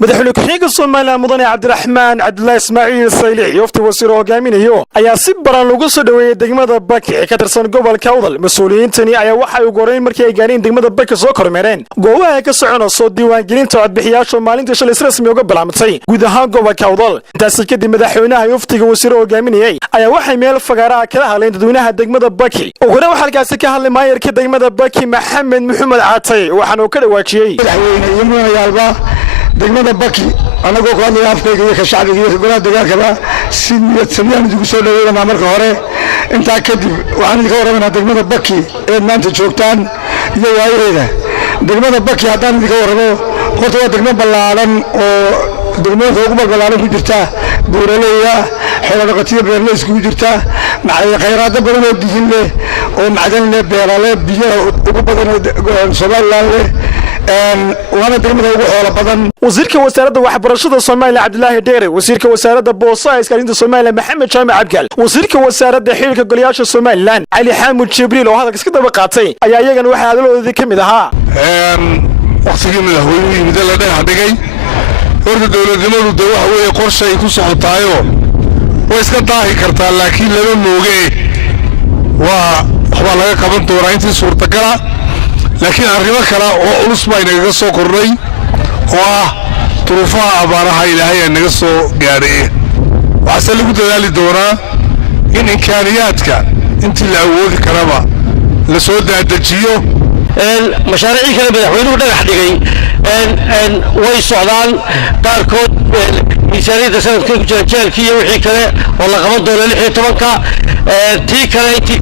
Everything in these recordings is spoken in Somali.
madaxweyne ku-xigeenka Soomaaliya mudane Cabdiraxmaan Cabdullaahi Ismaaciil Sayliix yofti wasiir hogaaminayo ayaa si baran lagu soo dhaweeyay degmada Baki ee ka tirsan gobolka Awdal mas'uuliyiintani ayaa waxay u gooreen markii ay gaareen degmada Baki soo kormeereen goobaha ka soconayso diiwaangelinta codbixiyaasha maalintii shalay rasmi uga bilaabantay guud ahaan gobolka Awdal intaas kadib madaxweynaha yoftiga wasiir hogaaminayay ayaa waxay meel fagaara kala hadleen dadweynaha degmada Baki oo hore waxa halkaas ka hadlay maayarka degmada Baki Maxamed Maxamed Caatay waxaana uu ka dhawaajiyay degmada Baki anagoo ku hadlay afkayga iyo shacbiga iyo golaha deegaanka si niyad samiyaan ugu soo dhaweeyna marka hore inta kadib waxaan idinka waramaynaa degmada Baki ee maanta joogtaan iyo waayeeda degmada Baki haddaan idinka waramo horta waa degmo ballaaran oo degmada ugu ballaaran ku jirta buuraleeya xoolo dhaqatiyo beerley isku jirta khayraad badan oo diin leh oo macdan leh beerale biyo ugu badan oo Soomaaliland leh وانا دغمدا ugu xoolo badan wasiirka wasaaradda waxbarashada Soomaaliya Cabdullaahi Dheere wasiirka wasaaradda boosaha iskaalinta Soomaaliya Maxamed Jaamac Abgal wasiirka wasaaradda xiriirka golayaasha Soomaaliland Ali Xamuud Jibriil oo hadalka iska daba qaatay ayaa iyagana waxa hadalooda ka mid ahaa waqtigii madaxweynuhu yimid la dhex dhigay horta dawladnimadu waxa weeye qorshe ay ku socotaayo way iska daahi kartaa laakiin laba mooge waxa laga qaban doonaa intii suurtagal ah laakiin arrimo kale oo culus bay naga soo kordhay oo duruufaha abaaraha Ilaahay naga soo gaaray waxa lagu dadaali doonaa in imkaaniyaadka intii la awoodi karaba la soo daadajiyo mashaariic kale madaxweynuhu dhagax dhigay way socdaan qaarkood miisaaniyadda sanadka ku jira jeelka iyo wixii kale oo la qaban doono 16ka tii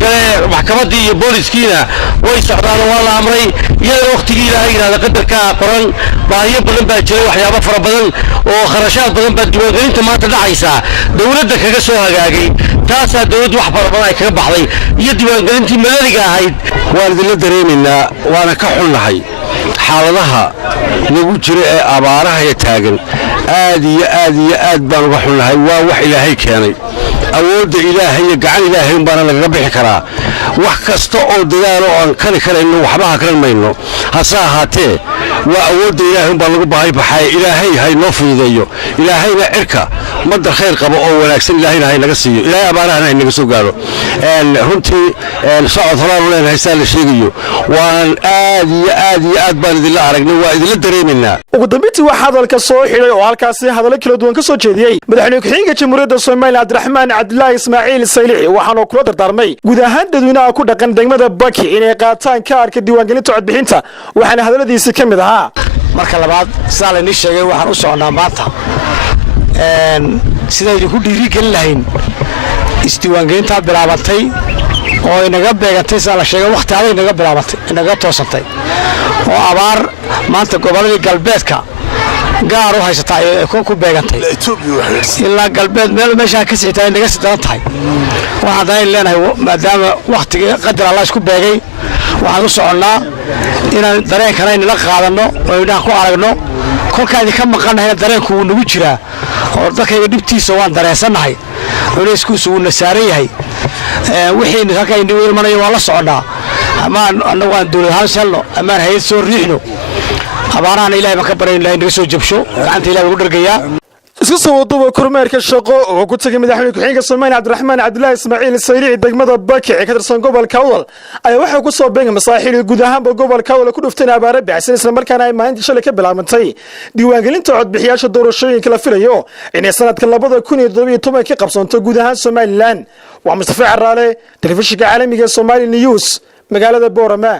kale maxkamadda iyo booliskiina way socdaan waa la amray iyadoo waqtigii Ilaahay yiraahdo qadarka qoran baahiyo badan baa jiray waxyaabo fara badan oo kharashaad badan baa diiwaangelinta maanta dhacaysa dawladda kaga soo hagaagay taasa dawladdu wax fara badan ay kaga baxday iyo diiwaangelintii madaniga ahayd waan idin dareeminaa waana ka xunnahay xaaladaha lagu jiro ee abaaraha ee taagan aad baan uga xunnahay waa wax Ilaahay keenay awoodda Ilaahay iyo gacan Ilaahay baan laga bixi karaa wax kasta oo dadaal oo aan kale karayno waxba ha karanmayno hasa ahaatee waa awoodda Ilaahay baan lagu baahay Ilaahay hay noo fududeeyo Ilaahayna cirka madar khayr qabo oo wanaagsan Ilaahayna hay naga siiyo Ilaahay abaaraha ay naga soo gaaro runtii socod horaan leenahay saa la sheegayo waan aad baan idin la aragnay waa idin la dareeminaa ugu dambeyntii waxa hadalka soo xidhay oo halkaasi hadallo kala duwan ka soo jeediyay madaxweyne ku-xigeenka Jamhuuriyadda Soomaaliya Cabdiraxmaan Cabdullaahi Ismaaciil Sayliix waxaana kula dardaarmay guud ahaan dadweynaha ku dhaqan degmada Baki inay qaataan kaarka diiwaangelinta codbixinta waxaana hadaladiisa ka mid ahaa marka labaad sida la ii sheegay waxaan u soconaa maanta sidii ku dhiirigelin lahayn isdiiwaangelinta bilaabantay oo inaga beegantay sida la sheegay waqti adag inaga bilaabantay inaga toosantay oo abaar maanta gobolada galbeedka gaar u haysata ay ku beegantay ilaa galbeed meesha ka sii tahay inaga sidan tahay waxaan daayin leenahay maadaama waqtiga qadar Allah isku beegay waxaan u soconaa inaan dareenkana la qaadano oo inaan ku aragno kolka idin ka maqanahay dareenku uu nagu jiraa oo dadkayga dhibtiisa waan dareensanahay oo isku soo nasaaran yahay wixii halka inuu ilmanayo waa la soconaa ama anagu aan dawlad ahaan salno ama hay'ad soo riixno abaarana Ilaahay ma ka barin Ilaahay naga soo jabsho gacanta Ilaahay ugu dhargaya isku soo wadaba kormeerka shaqo oo ku tagay madaxweyne ku-xigeenka Soomaaliya Cabdiraxmaan Cabdullaahi Ismaaciil Sayliix degmada Baki ee ka tirsan gobolka Awdal ayaa waxa ku soo beegay masaaxiil guud ahaan gobolka Awdal ku dhuftay abaar bixin isla markaana ay maalintii shalay ka bilaabantay diiwaangelinta codbixiyaasha doorashooyinka la filayo in sanadka 2017 ka qabsanto guud ahaan Soomaaliland waa Mustafa Caraale telefishinka caalamiga Somali News magaalada Boorama